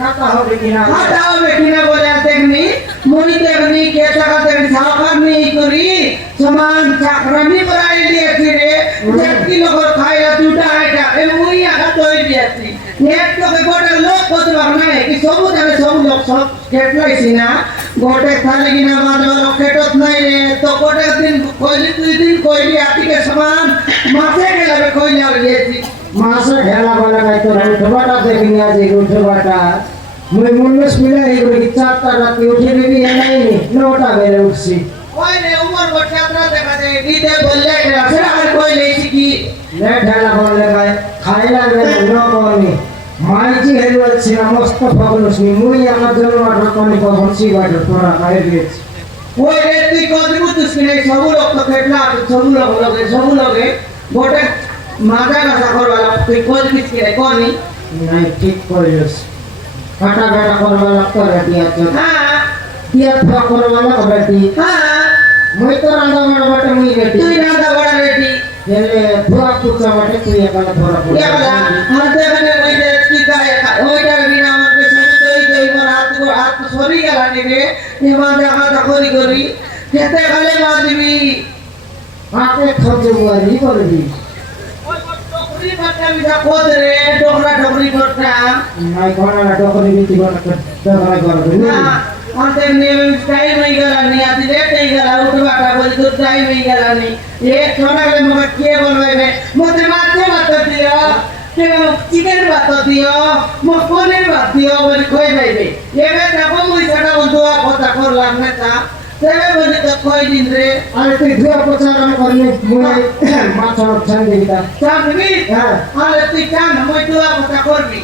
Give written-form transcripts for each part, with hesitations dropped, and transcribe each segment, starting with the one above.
खाता হবে কিনা खाता হবে কিনা বলে দেখনি মই দেখনি কে টাকা দেখনি সাফার নেই করি সমান চাকরানি করাই দিয়েছি রে যেটি লোক খাইলা দুটা এটা এ মই আগা তৈরি দিয়েছি নেট লোকে গোটে লোক কত না কি সব জানে সব লোক সব কেটলাইছি না গোটে খালি কিনা বাদবা লোক কেটত নাই রে তো গোটে দিন কইলি দুই দিন কইলি আটিকে সমান মাসে গেলে কইলি আর দিয়েছি মাসে খেলা বলে গাই তো উঠবাটা দেখিনি আজ উঠবাটা মুই মুন্নস মিলে এই করে চারটা রাতে উঠে নিবি এলাই নি 9টা বেজে উঠছি ওই রে উমর বছাত্রা দেখা যায় গীতে বললে আছে আর কই লেছি কি নে খেলা বলে গাই খাইলা বেলে ন কোনি মাইজি হেলু আছে মস্ত ফগলস নি মুই আমার জন্য আর কোনি বলছি বাড়ি তোরা খাই দিয়েছি ওই রে তুই কদি বুঝছিস কি নাই সব লোক তো খেটলা সব লোকে গোটে মাজা গাছা করবালা তুই কদি কিছু কি কোনি নাই ঠিক করিস কাটা বেটা করবা লাগতো রেডি আছে হ্যাঁ দিয়া ফা করবা লাগতো রেডি হ্যাঁ মুই তো রান্না বান্না বাটে মুই রেডি তুই রাঁধা বড়া রেডি এলে ধোয়া কুচা বাটে তুই একালে ধরা পড়ে ইয়ালা হাতে মানে ওই যে কি গায় ওইটা বিনা আমাকে শুনে তুই মোর হাত সরি গেল নি রে এমা দেখা করি খেতে গেলে মা দিবি হাতে খজে মুয়ারি করবি ওই টকরি ফাটা মিঠা কোদ রে টকরি ফাটা নাই কোনা না টকরি বিতি কোনা টকরা করবি না আতে নেম টাইম হই গেল নি আতি লেট হই গেল উঠবাটা বলি তো টাইম হই গেল নি এ সোনা গেলে মকে কে বলবে মতে মাছ দিও কেন চিকেন ভাত দিও মো পনির ভাত দিও বলি কই যাইবে এবে যাবো মুই সেটা বন্ধু কথা করলাম না তা তেবে বলি তো কই দিন রে আরে তুই ধোয়া পোছা কাম করলে মুই মাছ ছান দিতা চাকরি হ্যাঁ আরে তুই কান মই তো কথা করবি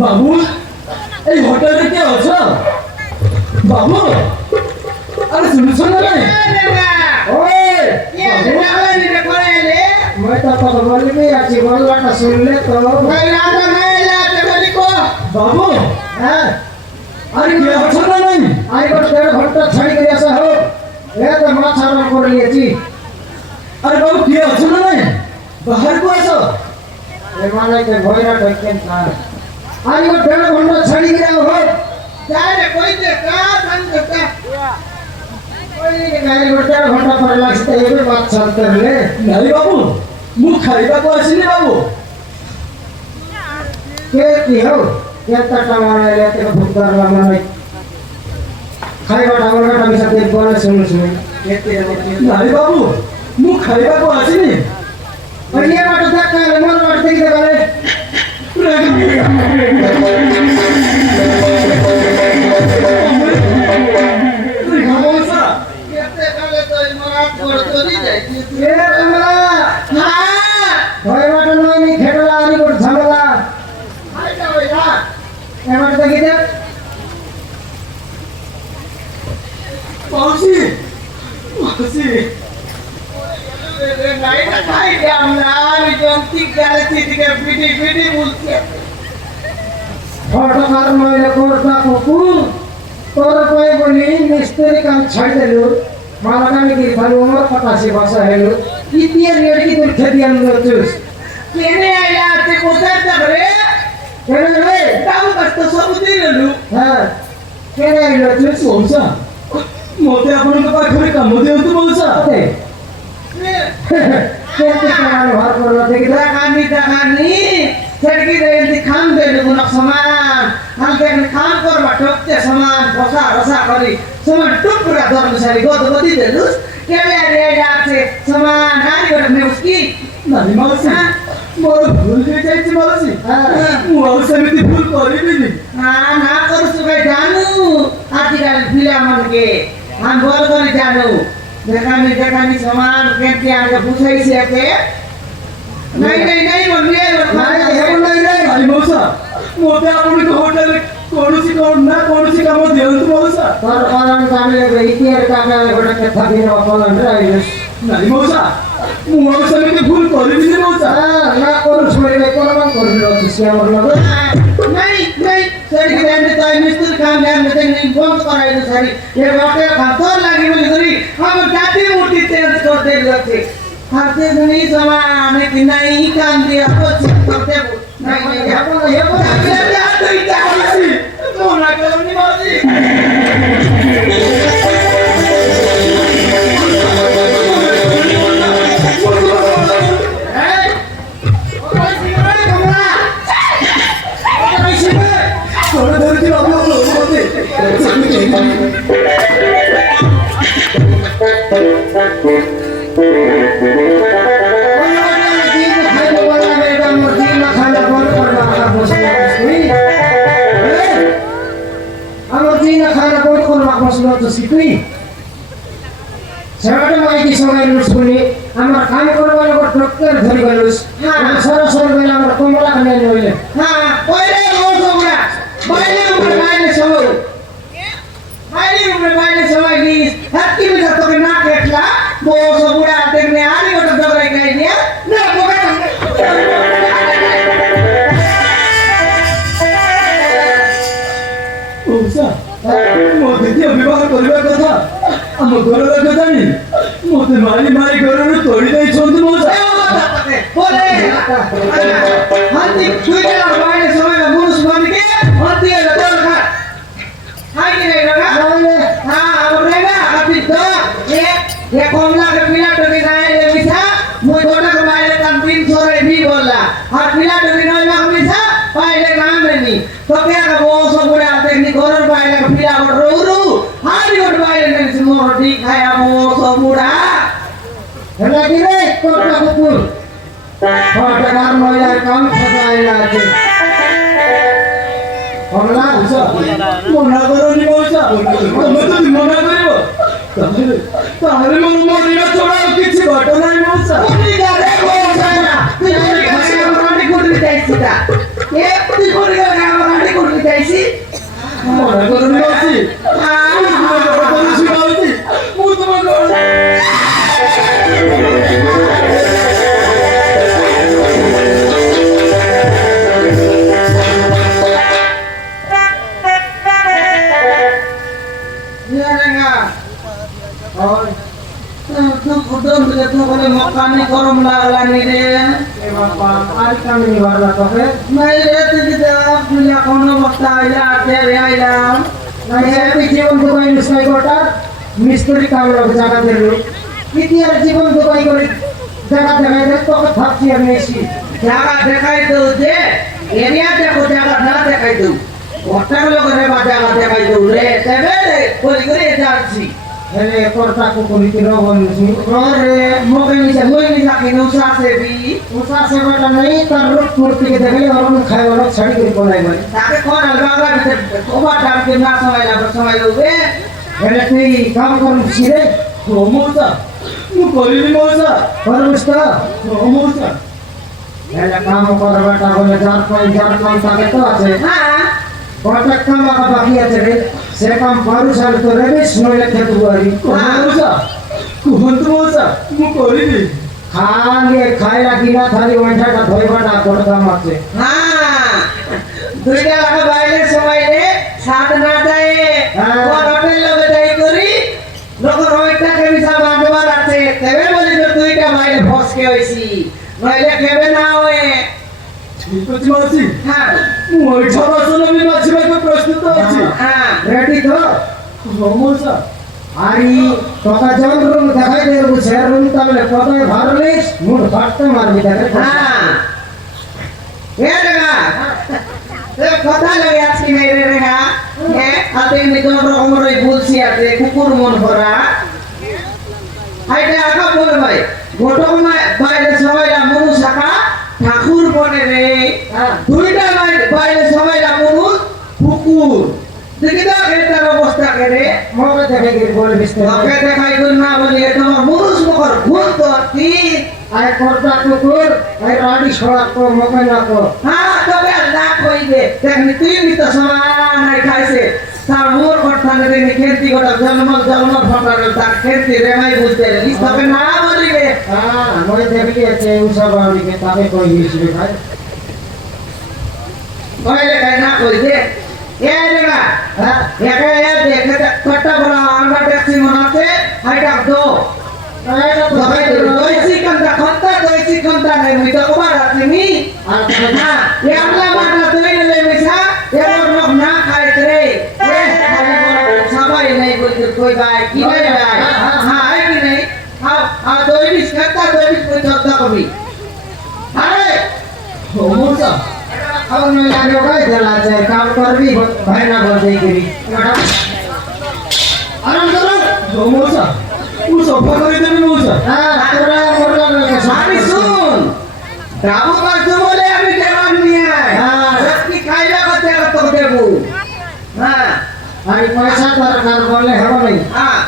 বাবু এই হোটেলে কে আছো বাবু আরে শুনছো না রে ওই কে লাগলা নি রে করে এলে মই তো তো বলবি আছি বলবাটা শুনলে তো ভাই রাজা নাই লাতে বলি কো বাবু হ্যাঁ আরে কে আছো না নাই আই গো 1.5 ঘন্টা ছাড়ি করে আসা হো এ তো মাছ আনা করে নিয়েছি আরে বাবু কে আছো না নাই বাহার কো আছো এ মানে কে ভয়রা ঢকেন না আই গো 1.5 ঘন্টা ছাড়ি করে হো যাই রে কই দে কা ধান কা ওই গাড়ি গো 1.5 ঘন্টা পরে লাগছে এবে মাছ ছাড়তে হলে নাই বাবু মু খাইବାକୁ ଆସିଲି বাবু কে কি হো কেতা টামানা এতে ভুক্তার লাগা নাই খাইবা টামানাটা মিশা তে বলে শুনে শুনে কেতে নাই বাবু মু ଖାଇବାକୁ ଆସିଲି ওই নিয়ে বাটা দেখা মন বাটা থেকে গেলে সমস্যা কেতে কালে তো মরা করতো নি যাই এ তোমরা হ্যাঁ ভয় বাটা নয় নি খেটলা আনি করে ঝামেলা আইটা ওই না এবার দেখি দেখ মাউসি মাউসি নাই না খাই আমরা আমি জন্তি গেলে থেকে পিটি বলছে ফটকার নইলে কোরটা কুকুর তোর পায়ে বলি মিস্ত্রি কাম ছাড়ি দিলু মালাকানি কি ভালো উমর পটাশি ভাষা হেলু ইতিয়ে রেডি তুই খেদি আনলো তুই কেনে আইলা তে কোথায় যাবে কেন রে দাও কষ্ট সব দিলু হ্যাঁ কেন আইলো তুই মৌসা মতে ଆପଣଙ୍କ ପାଖରେ କାମ ଦିଅନ୍ତୁ ମଉସା ওতে কেতে কামাল ভার করলো দেখি দেখ টাকানি সেটকি দেই খাম দেলু কোন সমান হালকে খাম করবা টকতে সমান বসা রসা করি সমান টুকরা ধর্মশালী গদগদি দেলু কেবে রে আছে সমান হারি করে মেউসকি ନାନୀ ମାଉସୀ ମୋର ଭୁଲ ହେଇଯାଇଛି ମାଉସୀ ମୁଁ ଆଉ ସେମିତି ଭୁଲ କରିବିନି না করছু ভাই জানু আজকাল পিলা মনকে আমি বল করে জানু দেখানি সমান কেটে আগে বুঝাইছি একে নাই বন্ধু ନାଇଁ ମଉସା ମୋତେ ଆପଣଙ୍କ ହୋଟେଲରେ କୌଣସି ନା କୌଣସି କାମ ଦିଅନ୍ତୁ ମଉସା। তোর কারণ আমি ইতিহাস কাকা গোটা কথা দিন অপলন রাইস ନାଇଁ ମଉସା ମୁଁ ଆଉ ସେମିତି ଭୁଲ କରିବିନି ମଉସା। না কোন শরীরে কোরবান করলো সে আমার লগে নাই সরি গ্যান্ডে তো মিস্ত্রি কাম গ্যান্ডে তে বন্ধ করাইলো সারি এ বাটে খাতো লাগি বলি করি আমার জাতি মূর্তি চেঞ্জ করতে যাচ্ছে হাতে ধনি সমান কি নাই কাম দিয়া করতে করতে নাই মনা করনি মাঝি তোরা ধরেছি বাবু মতে আমার দিন খানা বন্ধ করবা বসলো তো তুই সেটা মাইকি সবাই শুনি আমার কাম করবার ডক্টর ধরে গেলুস সরাসরি গেলে আমার কমলা খানে নইলে হ্যাঁ ওইরে ও তোমরা বাইরে সবাই বাইরে সবাই নিস হাতি মিটা তোকে না কেটলা বস বুড়া দেখনে আনি ওটা দগড়াই গাই দিয়া না বোকা ମଉସା ମୋ ଦିଦି ବିବାହ କରିବା କଥା ଆମ ଘର ଲୋକ ଜାଣି ମୋତେ ମାରି ଘରରୁ ତୋଳି ଦେଇଛନ୍ତି ମଉସା। বলে হাতি তুইটা বাইরে সবাই মুনুষ মানিকে হাতি এর দরকার হাই কি রে লাগা হ্যাঁ রেগা হাতি তো এ কমলা কে পিলা টকে নাই রে মিছা মুই গোটা কে বাইরে কান দিন ছরে ভি বললা আর পিলা টকে নাই মা মিছা বাইরে নাম নেনি তোকে আর বস বলে আতে নি ঘরের বাইরে পিলা বড় রৌরু হারি ওর বাইরে নেছি মোর ঠিক খায়া বস বুড়া হেলা কি রে কোটা কুকুর ফটাকার ময়লার কাম খোদাই আছে কমলা ମନା କରନି ମଉସା ତମେ ଯଦି ମନା କରିବ ତାହେଲେ ମୋର ମରିବା ଛଡା ଆଉ କିଛି ବାଟ ନାହିଁ ମଉସା। তুই যারে বলছ না তুই খাসি আমারে করবি যাইছি তা এ তুই করে গেলে আমারে করবি যাইছি ମନା କରନି ମଉସୀ ମୁଁ ତମକୁ মকানি গরম লাগলানি রে আর কাম নিবার তোকে নাই রে তুই যা কোন বস্তা আইলা আতে রে আইলাম আমি জীবন দোকান নিশ্চয় গোটা মিস্ত্রি কাম লোক জায়গা দিল ইতিহাস জীবন দোকান করে জায়গা দেখাই দেখ তোকে ভাবছি আমি এসি জায়গা দেখাই দেও যে এরিয়া দেখো জায়গা না দেখাই দেও ঘরটার লোক রে বা জায়গা দেখাই দেও রে তবে করি করে যাচ্ছি হেলে করতা কুকুরিতি রবন রে মোকে নিচে মই নিচা কিনো সাসে বি উষা সে বেটা নাই তার রূপ মূর্তি কে দেখলে ওরকম খাই ওরকম ছাড়ি করে বলাই বলে তাকে কোন আলবাগা ভিতরে ওবা টাইম কে না সময় লবে হেলে তুই কাম করছিস রে ମଉସା ମୁଁ କରିବି ମଉସା করবুস তো ମଉସା হেলে কাম করবাটা বলে যার কাম তাকে তো আছে হ্যাঁ কটা কাম আগা বাকি আছে রে সে কাম পারু সাল তো রে নইলে খেতে পারি ମଉସା କୁହନ୍ତୁ ମଉସା ମୁଁ କରିବି। খালি খাইলা কিনা থালি ওইটাটা ধইবাটা বড় কাম আছে হ্যাঁ দুইটা লাগা বাইরে সময় রে সাত না যায় কোন হোটেল লগে যাই করি লোক রইটা কে বিসা বাঁধবার আছে তবে বলি তো দুইটা বাইরে ফসকে হইছি নইলে কেবে না হয় ଠିକ ଅଛି ମାଉସୀ হ্যাঁ ମୁଁ ଏଇଠା ବାସନ ବି ବାଛିବାକୁ ପ୍ରସ୍ତୁତ ଅଛି। হ্যাঁ রেডি তো ହଁ ମଉସା আরি তোকা জন রুম দেখাই দে বুঝে রুম তাহলে কতই ভালো নেই মুড ফাটতে মারবি দেখে হ্যাঁ এ দেখা এ কথা লাগে আজকে নাই রে দেখা এ আতে নিকন রকমের ওই বলছি আছে কুকুর মন ভরা হাইটা আকা বল ভাই ঘটক বাইরে সবাই মনু শাখা ঠাকুর বনে রে দুইটা বাইরে সবাই মনু কুকুর দেখি তো এটার অবস্থা থাকে রে মোকে দেখে গিয়ে বলে বিস্তার তোকে দেখাই গুণ না বলি তোমার মুরুষ মুখর ভূত তো ঠিক আয় করটা কুকুর আয় রাডি ছড়া তো মোকে না তো হ্যাঁ তবে না কইবে দেখনি তুই তো সমান আই খাইছে তার মোর কথা রে খেলতি গোটা জন্ম ফটারে তার খেলতি রে মাই বুঝতে রে তবে না বলিবে হ্যাঁ মোকে দেখলি আছে উসব আমিকে তাকে কই দিয়েছিল ভাই কইলে কাই না কইবে এ রে না হ্যাঁ একা এ দেখে কটা বড় আমরা ট্যাক্সি মনাতে হাইটা দো এটা তো ভাই দইছি কোনটা নাই মুই তো কবার আছিনি আর না এ আমলা মাটা তুই লে মিছা এ লোক না খাইত রে এ সবাই নাই বলতে কই ভাই কি ভাই ভাই হ্যাঁ আই কি নাই আ দই বিশ কাটা দই বিশ কই চলতা কবি আরে ও মৌসা अब मैं आगे काय चला जाए काम कर भी भाई ना बोल दे गिरी आराम करो ও মৌসা ও সফা করে দেবে মৌসা हां पूरा मोरला में আমি শুন ডাবু করতে বলে আমি দেওয়ান নিয়ে হ্যাঁ। সত্যি খাইলা কথা তো দেবো হ্যাঁ अरे पैसा दरकार बोले हो नहीं হ্যাঁ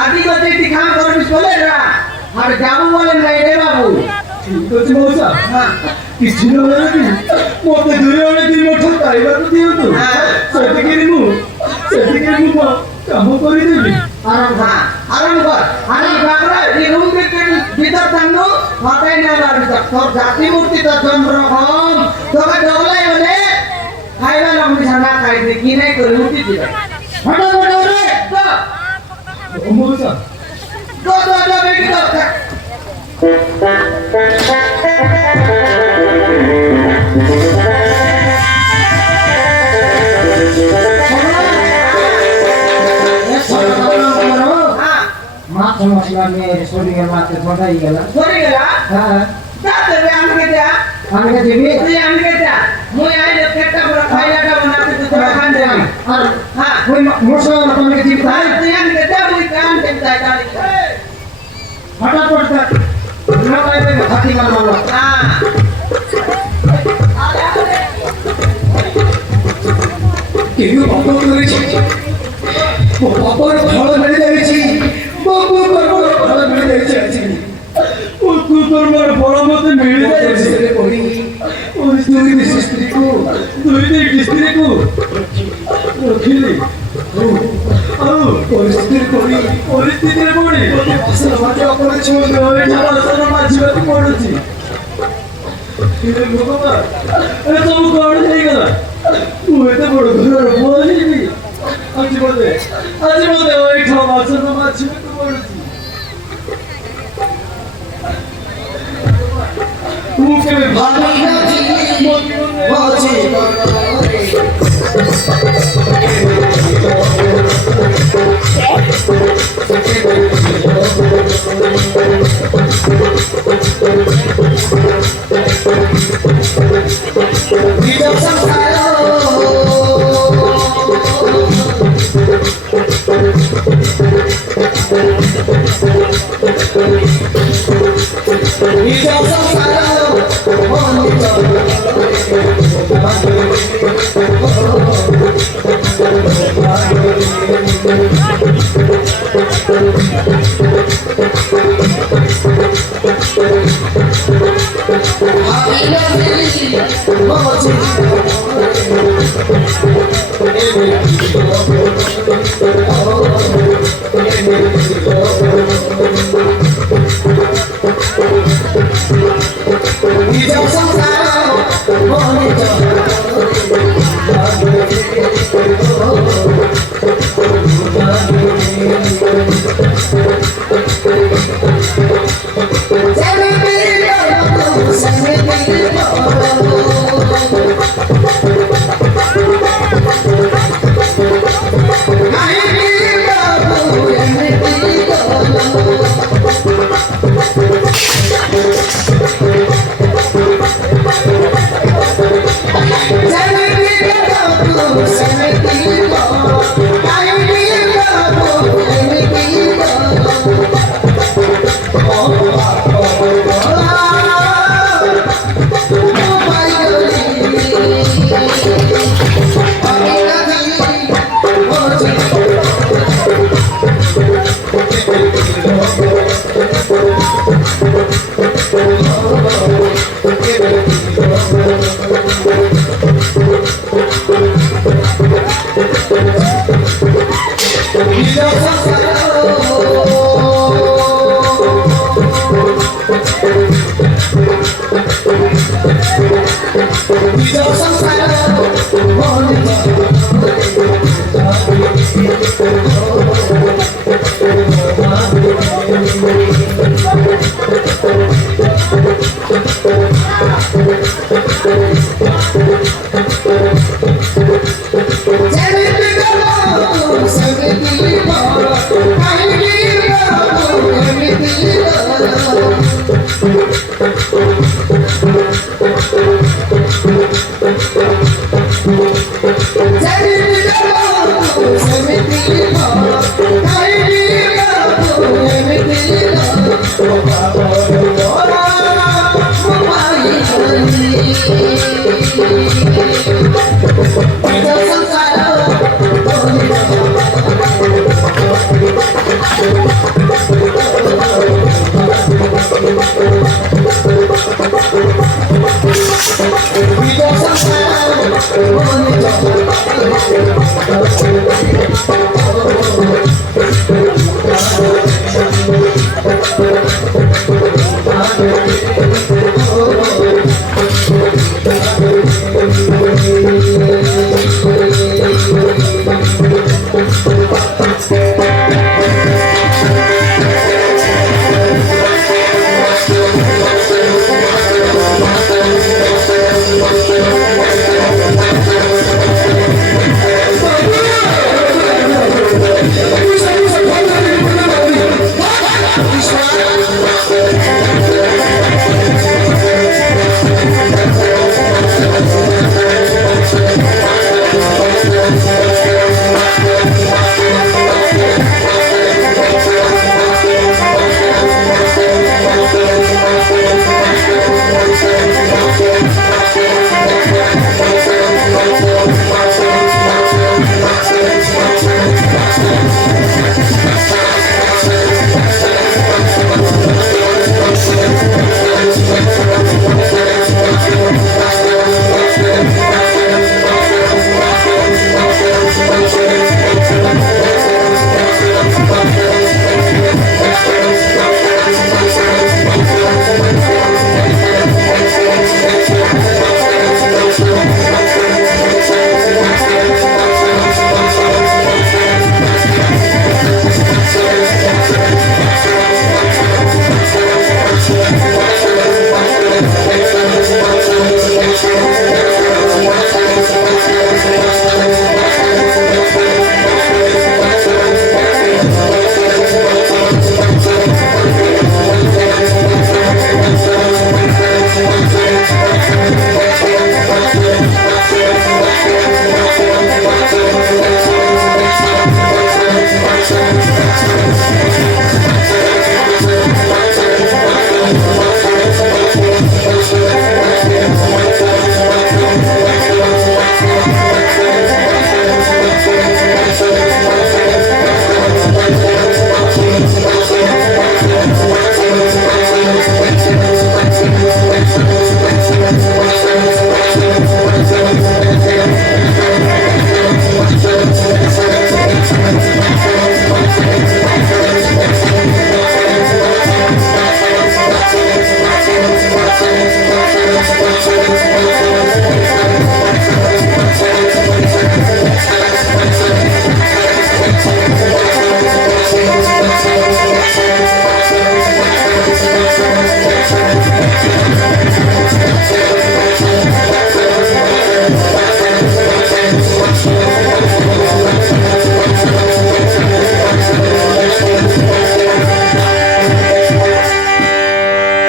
আদি করতে তুই কাম করবিস বলে না আর যাবো বলে নাই রে বাবু ঠিক আছে মৌসা হ্যাঁ কিছু না হলে কি মতে দূরে অনেক দিন মোট তাইবা তো দিও তো হ্যাঁ। সেদিকে নিমু কাম করে দেবে आराम হ্যাঁ আরাম কর আরে বাংলা এই রুম থেকে ভিতর টানো মাথায় না লাগবে তোর জাতি মূর্তি তো চন্দ্রকম তোকে ডগলাই বলে খাইবা লম্বি ছানা খাইতে কি নাই করে মূর্তি দিবে हटो हटो रे তো ও মৌসা তো বেটি তো ये सब करो হ্যাঁ माथ मसला में सोरी के माथे थोड़ा ही गला সরে গেলা हां যাতে আমাকে যা आने जीवी তুই আমাকে যা মুই আইলে পেটটা পুরো খাইলাটা বানাতে তুই তোরা খান দেবি और হ্যাঁ कोई मोसा अपने जीव था তুই আমাকে যা মুই কান দেবি তাই फटाफट कर लोग आए थे खाती मार मारो হ্যাঁ কেউ পাপ করেছে ও পাপর ফল মেরে যাইছি বাবু বাবু ফল মেরে যাইছি ও কুকর্মের ফল মতে মেরে যাইছি রে কই ও দুই স্ত্রীকু রখিলি পরিস্থিতিরে পড়ি আসল ভাজা করেছি ওই আসল মাঝিবাতি পড়েছি ভগবান এ ସବୁ କଣ ହେଇଗଲା ମୁଁ ଏତେ ବଡ଼ ଘରର ପୁଅ ହେଇବି ଆଜି ମତେ ଏଇଠା ମାଛର ମାଛିବାକୁ ପଡୁଛି ମୁଁ କେବେ ଭାବିନଥିଲି ମୋ ଜୀବନରେ Thank you. নিজ সংসার নিজ সংসার